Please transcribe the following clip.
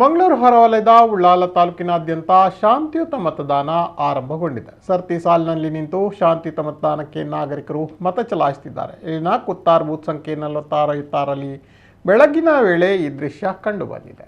ಮಂಗಳೂರು ಹೊರವಲಯದ ಉಳ್ಳಾಲ ತಾಲೂಕಿನಾದ್ಯಂತ ಶಾಂತಿಯುತ ಮತದಾನ ಆರಂಭಗೊಂಡಿದೆ. ಸರತಿ ಸಾಲಿನಲ್ಲಿ ನಿಂತು ಶಾಂತಿಯುತ ಮತದಾನಕ್ಕೆ ನಾಗರಿಕರು ಮತ ಚಲಾಯಿಸುತ್ತಿದ್ದಾರೆ. ಇಲ್ಲಿನ ಕುತ್ತಾರ್ ಬೂತ್ ಸಂಖ್ಯೆ 46 ಬೆಳಗಿನ ವೇಳೆ ಈ ದೃಶ್ಯ ಕಂಡುಬಂದಿದೆ.